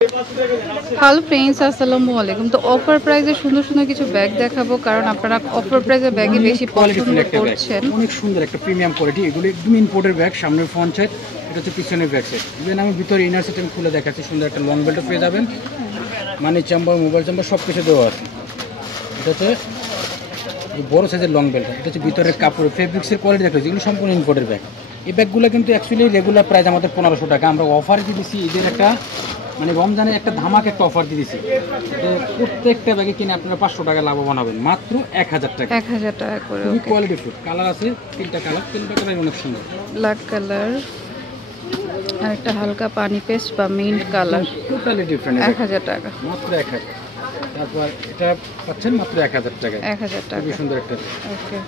Hello friends, আসসালামু আলাইকুম। তো অফার প্রাইসে সুন্দর সুন্দর কিছু ব্যাগ দেখাবো, কারণ আপনারা অফার প্রাইসে ব্যাগই বেশি পছন্দ করছেন। অনেক সুন্দর একটা প্রিমিয়াম কোয়ালিটি, এগুলো একদম ইম্পোর্টের ব্যাগ। সামনের ফ্রন্ট সাইড, এটা হচ্ছে পিছনের ব্যাক সাইড। ইভেন আমি ভিতরে ইনার সেট আমি খুলে দেখাচ্ছি। সুন্দর একটা লং বেল্টও পেয়ে যাবেন, মানি চেম্বার, মোবাইল চেম্বার সব কিছু দেওয়া আছে। এটা হচ্ছে বড় সাইজের লং বেল্ট। এটা হচ্ছে ভিতরের কাপড় ফেব্রিক্সের কোয়ালিটি দেখেছি, এগুলো সম্পূর্ণ ইম্পোর্টের ব্যাগ। এই ব্যাগগুলো কিন্তু অ্যাকচুয়ালি রেগুলার প্রাইস আমাদের 1500 টাকা। আমরা অফার দিয়ে দিচ্ছি, ঈদের একটা মানে রমজানের একটা ধামাক একটা অফার দিয়ে দিচ্ছি। প্রত্যেকটা ব্যাগে কিনে আপনারা 500 টাকা লাভবান হবেন, মাত্র 1000 টাকা। 1000 টাকা করে। খুবই কোয়ালিটি ফুড। কালার আছে তিনটা কালার অনেক সুন্দর। ব্ল্যাক কালার আর একটা হালকা পানি পেস্ট বা মিন্ট কালার। Totally different. 1000 টাকা, মাত্র 1000। তারপর এটা পাচ্ছেন মাত্র 1000 টাকা। 1000 টাকা। খুবই সুন্দর একটা। ওকে,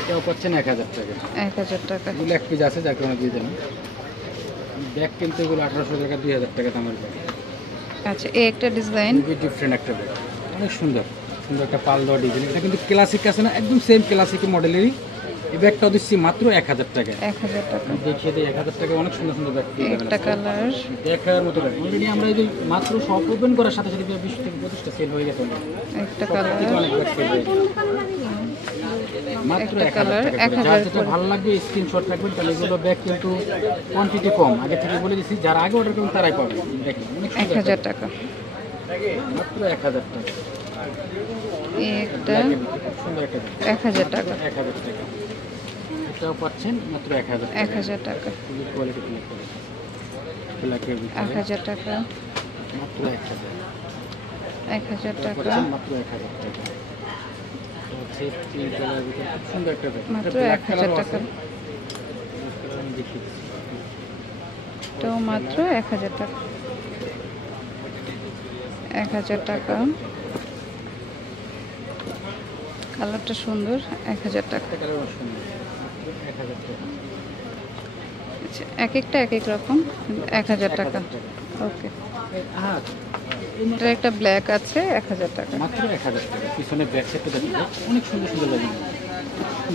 এটাও পাচ্ছেন 1000 টাকা। 1000 টাকা। এগুলো এক পিস আছে, যার কারণে দিয়ে দিলাম। ব্যাগ কিন্তু এগুলো 1800 টাকা 2000 টাকা দামের ব্যাগ। আচ্ছা, এই একটা ডিজাইন খুবই ডিফারেন্ট একটা ব্যাগ, অনেক সুন্দর সুন্দর একটা পাল দেওয়া ডিজাইন। এটা কিন্তু ক্লাসিক আছে না, একদম সেম ক্লাসিক মডেলেরই। এই ব্যাগটাও দিচ্ছি মাত্র 1000 টাকা। 1000 টাকা। দেখিয়ে দিই 1000 টাকা অনেক সুন্দর সুন্দর ব্যাগ পেয়ে যাবেন। একটা কালার দেখার মতো ব্যাগ। অলরেডি আমরা এই যে মাত্র শপ ওপেন করার সাথে সাথে 20 থেকে 25টা সেল হয়ে গেছে। একটা কালার, অনেক ব্যাগ সেল হয়ে গেছে। মাত্র 1000 টাকা। যার যেটা ভালো লাগবে স্ক্রিনশট রাখবেন, তাহলে এগুলো ব্যাগ কিন্তু কোয়ান্টিটি কম, আগে থেকে বলে দিচ্ছি। যারা আগে অর্ডার করবেন তারাই পাবেন। দেখেন অনেক সুন্দর 1000 টাকা। মাত্র 1000 টাকা। এই একটা সুন্দর একটা ব্যাগ, 1000 টাকা। 1000 টাকা। এটাও পাচ্ছেন মাত্র 1000 টাকা। 1000 টাকা। খুবই কোয়ালিটি ব্ল্যাকের ভিতরে 1000 টাকা। মাত্র 1000 টাকা। 1000 টাকা। পাচ্ছেন মাত্র 1000 টাকা। এটা হচ্ছে তিন কালারের ভিতরে খুব সুন্দর একটা ব্যাগ। মাত্র এটা ব্ল্যাক 1000 কালারও টাকা। আছে। আমি দেখিয়ে দিচ্ছি। তো মাত্র 1000 টাকা। 1000 টাকা। কালারটা সুন্দর। 1000 টাকা। এটা কালারও সুন্দর। 1000 টাকা। আচ্ছা, এক একটা এক এক রকম। 1000 টাকা। ওকে, হ্যাঁ, এটা একটা ব্ল্যাক আছে, 1000 টাকা। মাত্র 1000 টাকা। পিছনে ব্যাক সাইডটা দেখুন, অনেক সুন্দর সুন্দর লাগে।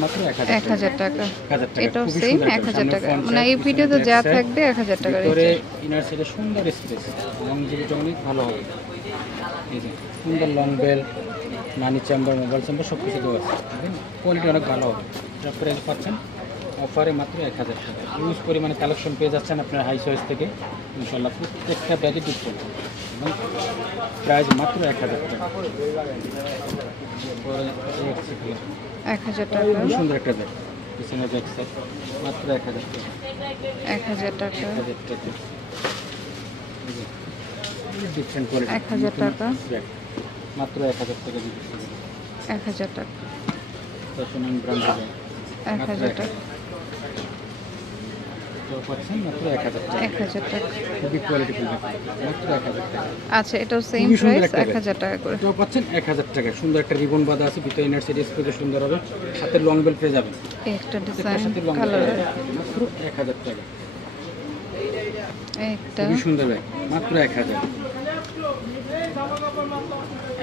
মাত্র 1000 টাকা। 1000 টাকা। 1000 টাকা। এটাও খুবই সেম সুন্দর একটা 1000 টাকা। সামনে মানে এই front ভিডিওতে side, যা back side, থাকবে 1000 টাকা ভিতরে রেঞ্জ। ইনার সাইডে সুন্দর স্পেস, লংজিভিটি অনেক ভালো হবে। এই যে সুন্দর long bell, money chamber, mobile chamber সব কিছু দেওয়া আছে। কোয়ালিটি অনেক ভালো হবে। এটা প্রাইস পাচ্ছেন অফারে মাত্র 1000 টাকা। ইউজ পরিমাণে কালেকশন পেয়ে যাচ্ছেন আপনার হাই চয়েস থেকে। ইনশাল্লাহ প্রত্যেকটা ব্যাগে ডিসকাউন্ট এবং প্রাইস মাত্র 1000 টাকা। পরে 1000 টাকা। খুব সুন্দর একটা ব্যাগ, পিছনে ব্যাগ সাইড মাত্র 1000 টাকা। 1000 টাকা। 1000 টাকা। ডিফারেন্ট কোয়ালিটি 1000 টাকা। ব্যাগ মাত্র 1000 টাকা দিচ্ছি। 1000 টাকা। ফ্যাশন অ্যান্ড ব্র্যান্ড ব্যাগ 1000 টাকা। তো পাচ্ছেন মাত্র 1000 টাকা। 1000 টাকা। খুবই কোয়ালিটিফুল ব্যাগ মাত্র 1000 টাকা। আচ্ছা, এটাও সেম খুবই সুন্দর প্রাইস, একটা ব্যাগ। 1000 টাকা করে। এটাও পাচ্ছেন 1000 টাকা। সুন্দর একটা রিবন বাঁধা আছে, ভিতরে ইনার সাইড স্পেসে সুন্দর হবে, সাথে লং বেল পেয়ে যাবেন। এই একটা এটার ডিজাইন সাথে লং বেল কালার। মাত্র 1000 টাকা। একটা খুবই সুন্দর ব্যাগ মাত্র 1000।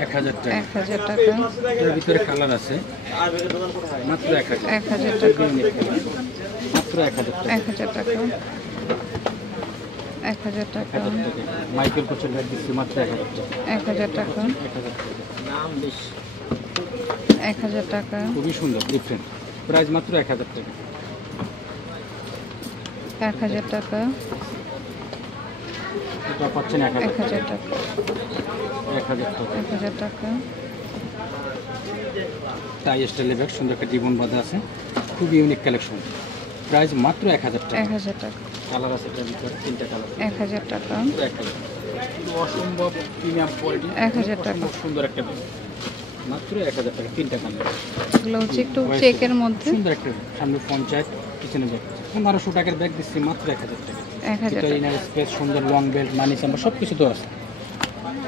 1000 টাকা। 1000 টাকা। এর ভিতরে কালার আছে মাত্র 1000। 1000 টাকা। মাত্র 1000 টাকা। 1000 টাকা। 1000 টাকা। 1000 টাকা। মাইকেল কোচের ব্যাগ দিচ্ছি মাত্র 1000 টাকা। 1000 টাকা। 1000 টাকা। 1000 টাকা। খুবই সুন্দর ডিফারেন্ট, প্রাইস মাত্র 1000 টাকা। 1000 টাকা। এটা পাচ্ছেন 1000 টাকা। 1000 টাকা। 1000 টাকা। 1000 টাকা। টাই স্টাইলের ব্যাগ, সুন্দর একটা জীবন বাঁধা আছে, খুব ইউনিক কালেকশন। প্রাইস মাত্র 1000 টাকা। 1000 টাকা। কালার আছে এটার ভিতরে তিনটা কালার। 1000 টাকা। 1000 অসম্ভব প্রিমিয়াম কোয়ালিটি, 1000 টাকা। সুন্দর একটা ব্যাগ মাত্র 1000 টাকা। তিনটা কালার। এগুলো হচ্ছে একটু চেকের মধ্যে। সুন্দর একটা ব্যাগ, সামনে পঞ্চায়েত, পিছনে ব্যাগ। 1500 টাকার ব্যাগ দিচ্ছি মাত্র 1000 টাকা। 1000 ভিতরে টাকা। ইনার স্পেস, সুন্দর লং বেল্ট, মানি চেম্বার সব কিছু তো আছে।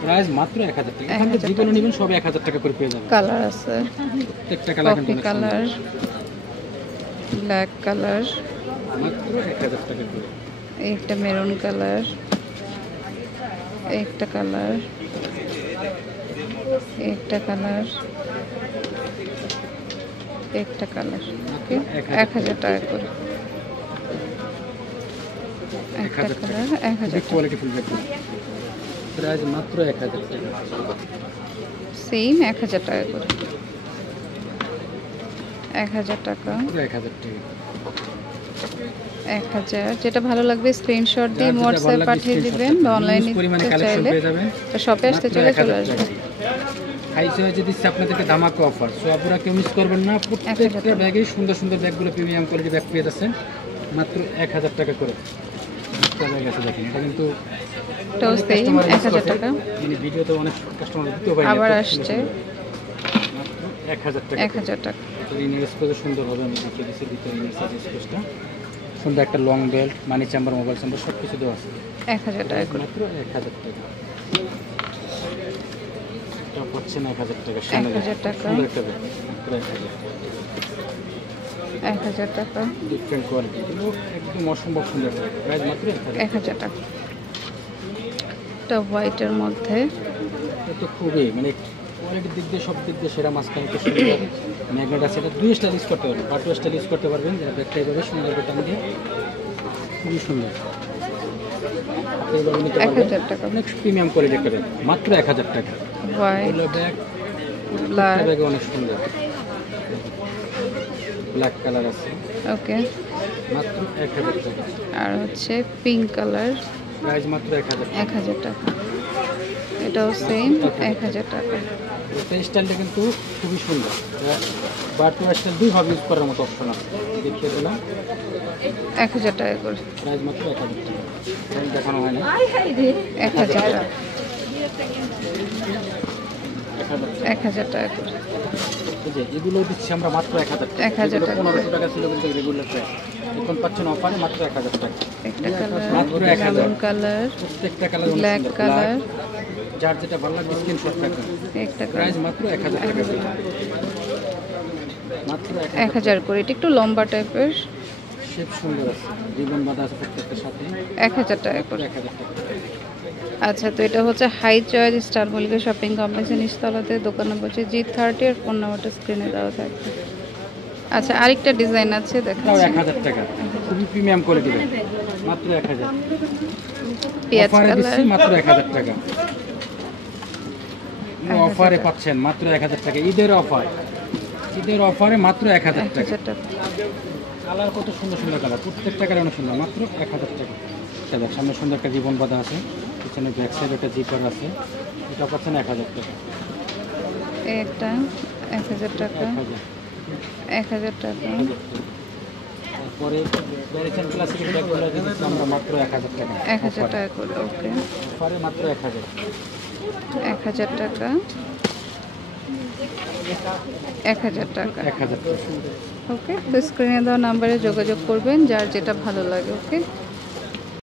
প্রাইস মাত্র 1000 টাকা। এখান থেকে যেগুলো নেবেন সব 1000 টাকা করে পেয়ে যাবেন। কালার আছে, প্রত্যেকটা colour coffee colour, black colour, মাত্র 1000 টাকা করে। একটা মেরুন কালার, একটা কালার, একটা কালার, একটা কালার। ওকে, 1000 টাকা করে। একটা কালার 1000 টাকা। Quality full bag. প্রাইস মাত্র 1000 টাকা। সেম 1000 টাকা করে, 1000 টাকা, পুরো 1000 টাকা। 1000। যেটা ভালো লাগবে স্ক্রিনশট দিয়ে যার যেটা ভালো হোয়াটসঅ্যাপ লাগবে পাঠিয়ে screenshot দিবেন রাখবেন। বা অনলাইনে Huge পরিমাণে নিতে কালেকশন চাইলে পেয়ে যাবেন। তো শপে আসতে মাত্র চাইলে চলে 1000 আসবেন। টাকা। হাইসে হচ্ছে দিচ্ছে আপনাদেরকে ধামাকা অফার, সো আপনারা কেউ মিস করবেন না। 1000 প্রত্যেকটা টাকা। ব্যাগেই সুন্দর সুন্দর ব্যাগগুলো প্রিমিয়াম কোয়ালিটি ব্যাগ পেয়ে যাচ্ছেন মাত্র 1000 টাকা করে। একটা ব্যাগ আছে দেখেন, এটা কিন্তু এটাও অনেক সেম customer miss 1000 করছে। টাকা। মানে ভিডিওতে অনেক কাস্টমার দিতেও পারে আবার আসছে মাত্র 1000 টাকা। 1000 টাকা। ইনার স্পেসও সুন্দর হবে, আমি দেখিয়ে দিচ্ছি ভিতরে ইনার স্পেসটা সুন্দর, একটা লং বেল্ট, মানি চেম্বার, মোবাইল চেম্বার সব কিছু দেওয়া আছে 1000 টাকা করে, মাত্র 1000 টাকা। এটা হচ্ছে না 1000 টাকা, 1000 টাকা। সুন্দর একটা ব্যাগ মাত্র 1000 টাকা। 1000 টাকা, ডিফারেন্ট কোয়ালিটি, এগুলো একদম অসম্ভব সুন্দর, প্রাইস মাত্র 1000 টাকা। 1000 টাকা। এটা হোয়াইটের মধ্যে, এটা তো খুবই মানে কোয়ালিটির দিক দিয়ে সব দিক দিয়ে সেরা, মাঝখানে তো সুন্দর ম্যাগনেট আছে, এটা 2 স্টাইল ইউজ করতে পারবেন, বা 2 স্টাইল ইউজ করতে পারবেন। যারা ব্যাগটা এভাবে সুন্দর বোতাম দিয়ে খুবই সুন্দর, আপনি এভাবে নিতে পারবেন। 1000 টাকা। অনেক প্রিমিয়াম কোয়ালিটি একটা ব্যাগ মাত্র 1000 টাকা। হোয়াইট, এগুলো ব্যাগ ব্ল্যাক, ব্যাগে অনেক সুন্দর, ব্ল্যাক কালার আছে ওকে। মাত্র 1000 টাকা। আর হচ্ছে পিঙ্ক কালার, প্রাইস মাত্র 1000 টাকা। 1000 টাকা। এটাও সেম 1000 টাকা। এটা স্টাইলটা কিন্তু খুবই সুন্দর, বা 2 স্টাইল দুইভাবে ইউজ করার মতো অপশন আছে, দেখিয়ে দিলাম। 1000 টাকা করে, প্রাইস মাত্র 1000 টাকা। এখন দেখানো হয় না। 1000 টাকা, 1000 1000 টাকা করে। এই যে এগুলো দিচ্ছি আমরা মাত্র 1000 টাকা। 1000 এগুলো টাকা। 1500 টাকা ছিল কিন্তু রেগুলার প্রাইস, এখন পাচ্ছেন অফারে মাত্র 1000 টাকা। একটা কালার, মাত্র 1000। লেমন কালার, প্রত্যেকটা কালার ব্ল্যাক কালার, যার যেটা ভালো লাগে স্ক্রিনশট রাখবেন। একটা প্রাইস কালার, মাত্র 1000 টাকা করে। মাত্র 1000। 1000 করে। এটা একটু লম্বা টাইপের, শেপ সুন্দর আছে, রিবন বাঁধা আছে প্রত্যেকটার সাথে, 1000 টাকা করে। 1000 টাকা। আচ্ছা, তো এটা হচ্ছে high choice star Mallika shopping কমপ্লেক্সের নিচতলাতে, দোকান নম্বর হচ্ছে G30 আর ফোন নাম্বারটা স্ক্রিনে দেওয়া থাকবে। আচ্ছা, আরেকটা ডিজাইন আছে এটাও দেখাচ্ছি, 1000 টাকা, খুবই প্রিমিয়াম কোয়ালিটি মাত্র 1000। পেঁয়াজ অফারে দিচ্ছি কালার, মাত্র 1000 টাকা। 1000 অফারে টাকা। পাচ্ছেন মাত্র 1000 টাকা, ঈদের অফার, ঈদের অফারে মাত্র 1000 টাকা। 1000 টাকা। কালার কত সুন্দর সুন্দর কালার, প্রত্যেকটা কালার অনেক সুন্দর, মাত্র 1000 টাকা। এটা দেখ, সামনে সুন্দর একটা জীবন বাঁধা আছে, পিছনে ব্যাক সাইড একটা জিপার আছে, এটা পাচ্ছেন 1000 টাকা। একটা 1000 টাকা, 1000 1000 টাকা, তারপরে ভ্যারিয়েশন ক্লাসিক ব্যাগগুলো দিচ্ছি আমরা মাত্র 1000 টাকা। 1000 টাকা করে, ওকে। অফারে মাত্র 1000। 1000 টাকা, 1000 টাকা, 1000 টাকা। ওকে। তো স্ক্রিনে দেওয়া নাম্বারে যোগাযোগ করবেন যার যেটা ভালো লাগে, ওকে।